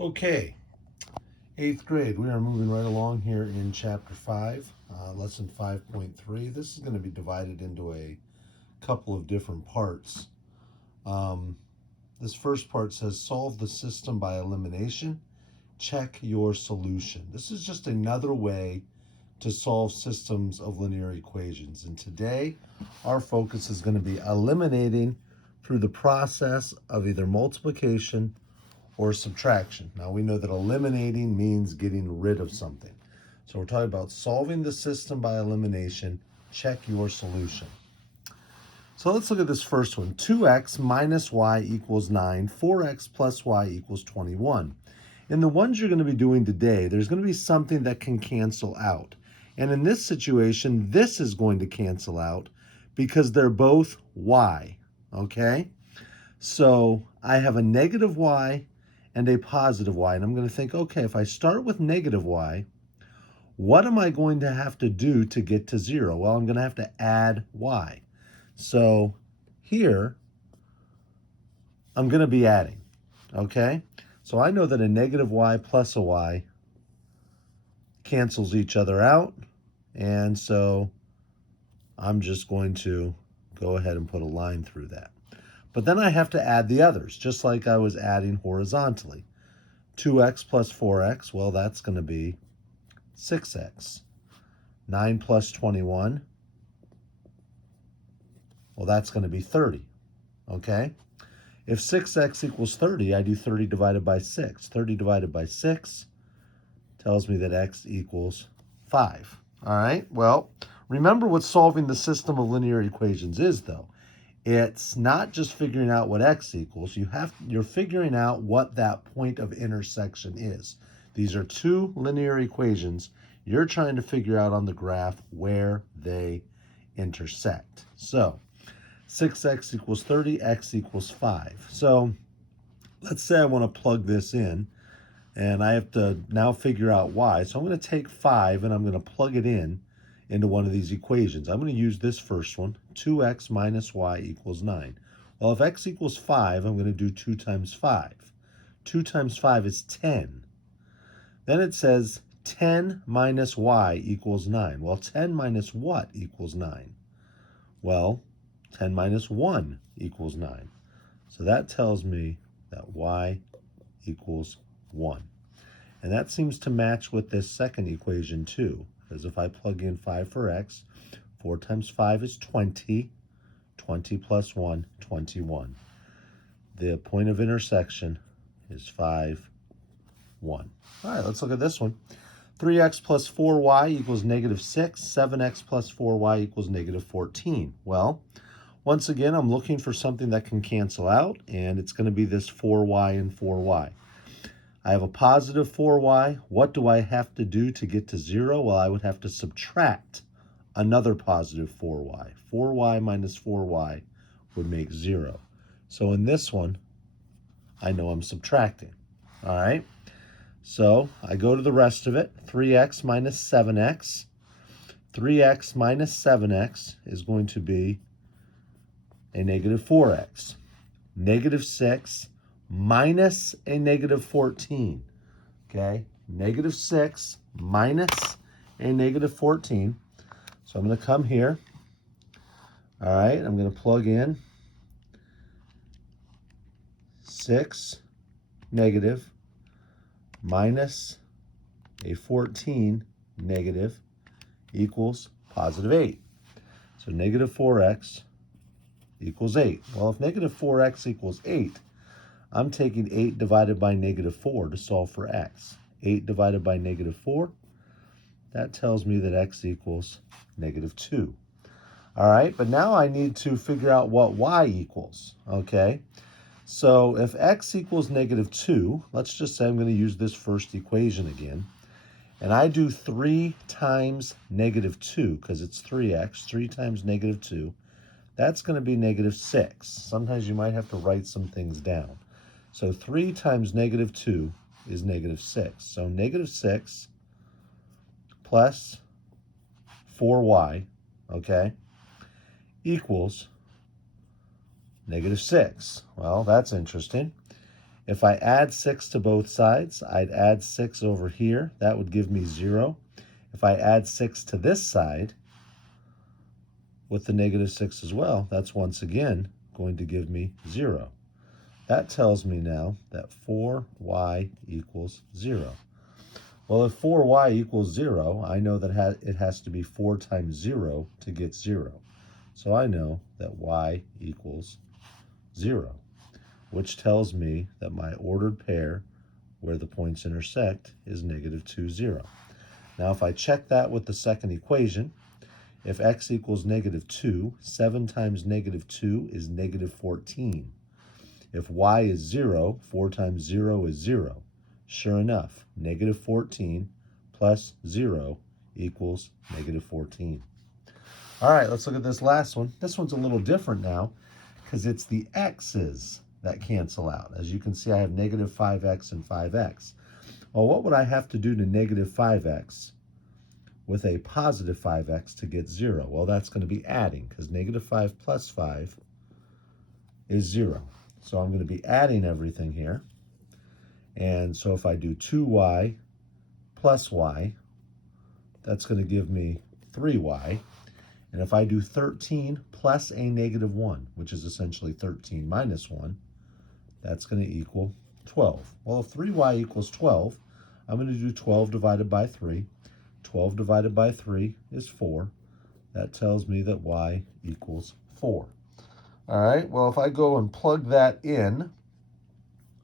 Okay, 8th grade. We are moving right along here in Chapter 5, Lesson 5.3. This is going to be divided into a couple of different parts. This first part says, solve the system by elimination. Check your solution. This is just another way to solve systems of linear equations. And today, our focus is going to be eliminating through the process of either multiplication or subtraction. Now we know that eliminating means getting rid of something. So we're talking about solving the system by elimination. Check your solution. So let's look at this first one. 2x minus y equals 9. 4x plus y equals 21. In the ones you're going to be doing today, there's going to be something that can cancel out. And in this situation, this is going to cancel out because they're both y, okay? So I have a negative y and a positive y, and I'm going to think, okay, if I start with negative y, what am I going to have to do to get to 0? Well, I'm going to have to add y. So here, I'm going to be adding, okay? So I know that a negative y plus a y cancels each other out, and so I'm just going to go ahead and put a line through that. But then I have to add the others, just like I was adding horizontally. 2x plus 4x, well, that's going to be 6x. 9 plus 21, well, that's going to be 30, okay? If 6x equals 30, I do 30 divided by 6. 30 divided by 6 tells me that x equals 5. All right, well, remember what solving the system of linear equations is, though. It's not just figuring out what x equals. You're figuring out what that point of intersection is. These are two linear equations. You're trying to figure out on the graph where they intersect. So 6x equals 30, x equals 5. So let's say I want to plug this in, and I have to now figure out y. So I'm going to take 5, and I'm going to plug it in into one of these equations. I'm going to use this first one, 2x minus y equals 9. Well, if x equals 5, I'm going to do 2 times 5. 2 times 5 is 10. Then it says 10 minus y equals 9. Well, 10 minus what equals 9? Well, 10 minus 1 equals 9. So that tells me that y equals 1. And that seems to match with this second equation too, because if I plug in 5 for x, 4 times 5 is 20. 20 plus 1, 21. The point of intersection is 5, 1. All right, let's look at this one. 3x plus 4y equals negative 6. 7x plus 4y equals negative 14. Well, once again, I'm looking for something that can cancel out, and it's going to be this 4y and 4y. I have a positive 4y. What do I have to do to get to 0? Well, I would have to subtract another positive 4y. 4y minus 4y would make 0. So in this one, I know I'm subtracting. All right? So I go to the rest of it. 3x minus 7x. 3x minus 7x is going to be a negative 4x. Negative 6 minus a negative 14. Okay? Negative 6 minus a negative 14. So I'm going to come here. All right, I'm going to plug in 6 negative minus a 14 negative equals positive 8. So negative 4x equals 8. Well, if negative 4x equals 8, I'm taking 8 divided by negative 4 to solve for x. 8 divided by negative 4, that tells me that x equals negative 2. All right, but now I need to figure out what y equals, okay? So if x equals negative 2, let's just say I'm going to use this first equation again, and I do 3 times negative 2, because it's 3x, 3 times negative 2, that's going to be negative 6. Sometimes you might have to write some things down. So 3 times negative 2 is negative 6. So negative 6 plus 4y, okay, equals negative 6. Well, that's interesting. If I add 6 to both sides, I'd add 6 over here. That would give me 0. If I add 6 to this side with the negative 6 as well, that's once again going to give me 0. That tells me now that 4y equals 0. Well, if 4y equals 0, I know that it has to be 4 times 0 to get 0. So I know that y equals 0, which tells me that my ordered pair where the points intersect is negative 2, 0. Now, if I check that with the second equation, if x equals negative 2, 7 times negative 2 is negative 14. If y is 0, 4 times 0 is 0. Sure enough, negative 14 plus 0 equals negative 14. All right, let's look at this last one. This one's a little different now because it's the x's that cancel out. As you can see, I have negative 5x and 5x. Well, what would I have to do to negative 5x with a positive 5x to get 0? Well, that's going to be adding because negative 5 plus 5 is 0. So I'm going to be adding everything here. And so if I do 2y plus y, that's going to give me 3y. And if I do 13 plus a negative 1, which is essentially 13 minus 1, that's going to equal 12. Well, if 3y equals 12, I'm going to do 12 divided by 3. 12 divided by 3 is 4. That tells me that y equals 4. All right, well, if I go and plug that in,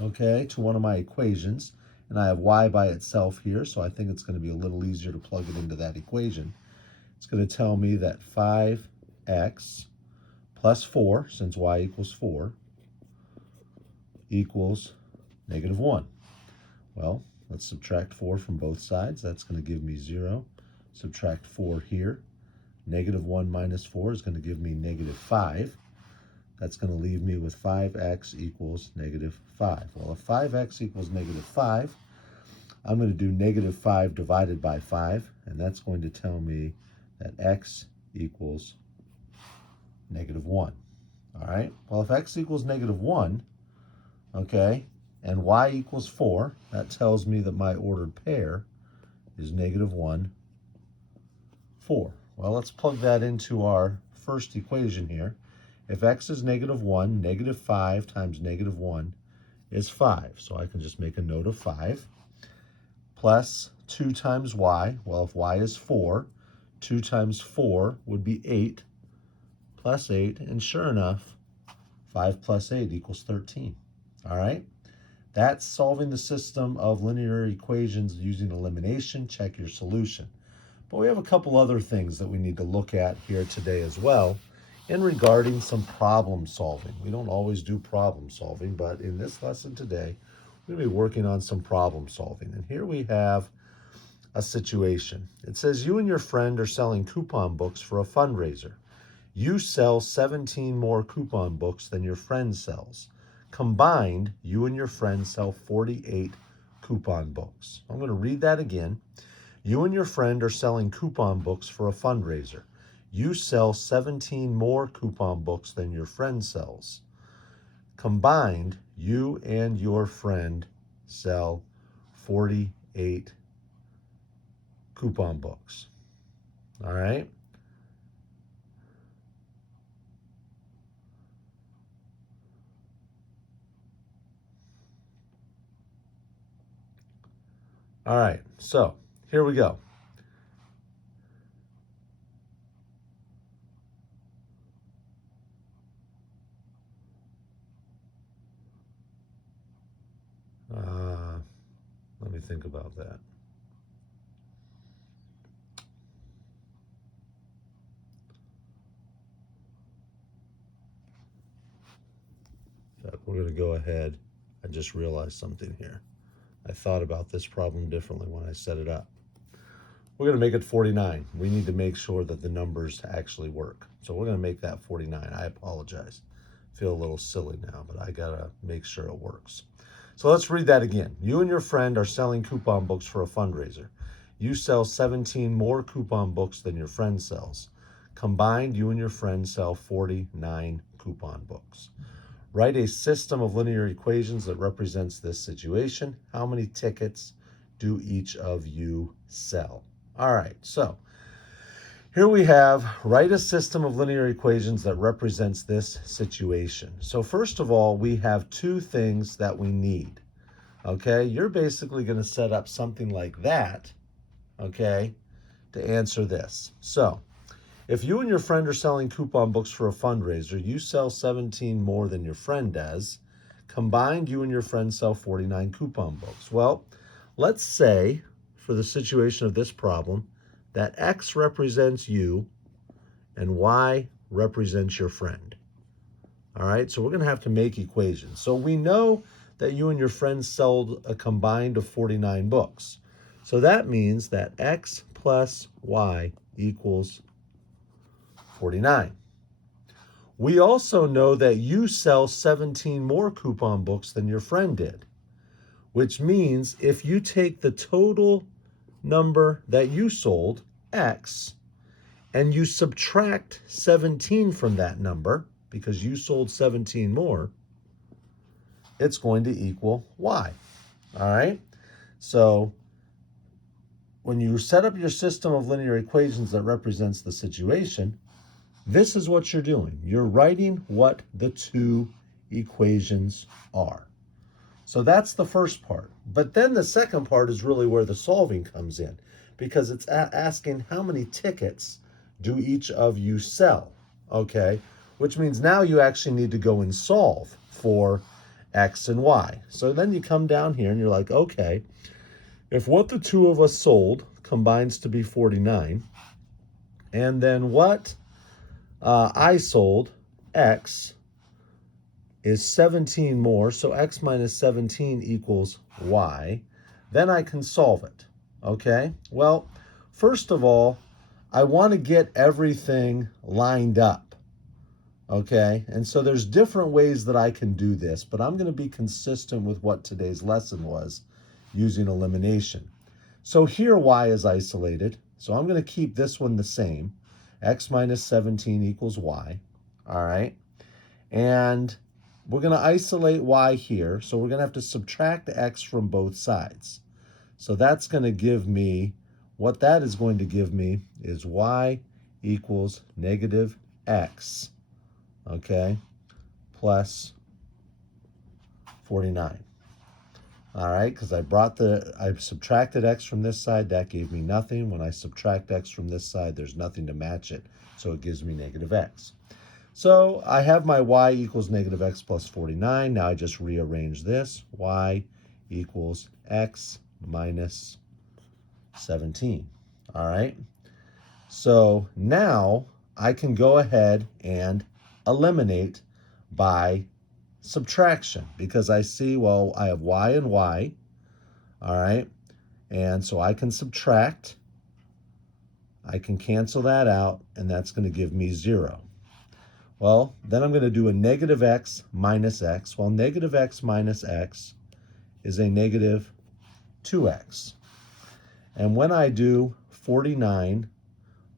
okay, to one of my equations, and I have y by itself here, so I think it's going to be a little easier to plug it into that equation. It's going to tell me that 5x plus 4, since y equals 4, equals negative 1. Well, let's subtract 4 from both sides. That's going to give me 0. Subtract 4 here. Negative 1 minus 4 is going to give me negative 5. That's going to leave me with 5x equals negative 5. Well, if 5x equals negative 5, I'm going to do negative 5 divided by 5, and that's going to tell me that x equals negative 1. All right, well, if x equals negative 1, okay, and y equals 4, that tells me that my ordered pair is negative 1, 4. Well, let's plug that into our first equation here. If x is negative 1, negative 5 times negative 1 is 5. So I can just make a note of 5. Plus 2 times y. Well, if y is 4, 2 times 4 would be 8, plus 8. And sure enough, 5 plus 8 equals 13. All right? That's solving the system of linear equations using elimination. Check your solution. But we have a couple other things that we need to look at here today as well in regarding some problem solving. We don't always do problem solving, but in this lesson today, we're going to be working on some problem solving. And here we have a situation. It says you and your friend are selling coupon books for a fundraiser. You sell 17 more coupon books than your friend sells. Combined, you and your friend sell 48 coupon books. I'm going to read that again. You and your friend are selling coupon books for a fundraiser. You sell 17 more coupon books than your friend sells. Combined, you and your friend sell 48 coupon books. All right? All right, so here we go. Let me think about that. In fact, we're going to go ahead. I just realized something here. I thought about this problem differently when I set it up. We're going to make it 49. We need to make sure that the numbers actually work. So we're going to make that 49. I apologize. Feel a little silly now, but I got to make sure it works. So let's read that again. You and your friend are selling coupon books for a fundraiser. You sell 17 more coupon books than your friend sells. Combined, you and your friend sell 49 coupon books. Write a system of linear equations that represents this situation. How many tickets do each of you sell? All right, so here we have, write a system of linear equations that represents this situation. So first of all, we have two things that we need, okay? You're basically going to set up something like that, okay, to answer this. So if you and your friend are selling coupon books for a fundraiser, you sell 17 more than your friend does. Combined, you and your friend sell 49 coupon books. Well, let's say, for the situation of this problem, that X represents you and Y represents your friend. All right, so we're going to have to make equations. So we know that you and your friend sold a combined of 49 books. So that means that X plus Y equals 49. We also know that you sell 17 more coupon books than your friend did, which means if you take the total number that you sold, X, and you subtract 17 from that number, because you sold 17 more, it's going to equal Y. All right? So when you set up your system of linear equations that represents the situation, this is what you're doing. You're writing what the two equations are. So that's the first part. But then the second part is really where the solving comes in, because it's asking how many tickets do each of you sell, okay? Which means now you actually need to go and solve for X and Y. So then you come down here and you're like, okay, if what the two of us sold combines to be 49, and then what I sold, X, is 17 more, so X minus 17 equals Y, then I can solve it, okay? Well, first of all, I want to get everything lined up, okay? And so there's different ways that I can do this, but I'm going to be consistent with what today's lesson was using elimination. So here Y is isolated, so I'm going to keep this one the same. X minus 17 equals Y, all right? And we're going to isolate Y here, so we're going to have to subtract X from both sides. So that's going to give me, what that is going to give me is Y equals negative X, okay, plus 49. All right, because I subtracted X from this side, that gave me nothing. When I subtract X from this side, there's nothing to match it, so it gives me negative X. So I have my Y equals negative X plus 49. Now I just rearrange this. Y equals X minus 17. All right, so now I can go ahead and eliminate by subtraction, because I see, well, I have Y and Y, all right, and so I can subtract, I can cancel that out, and that's going to give me 0. Well, then I'm going to do a negative X minus X. Well, negative X minus X is a negative 2X. And when I do 49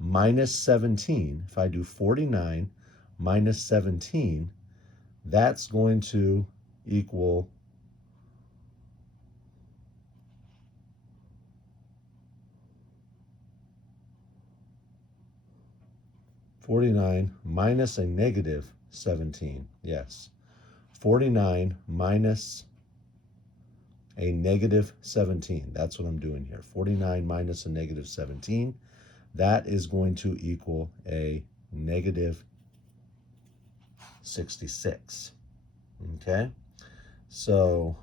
minus 17, if I do 49 minus 17, that's going to equal 49 minus a negative 17. Yes. 49 minus a negative 17. That's what I'm doing here. 49 minus a negative 17. That is going to equal a negative 66. Okay? So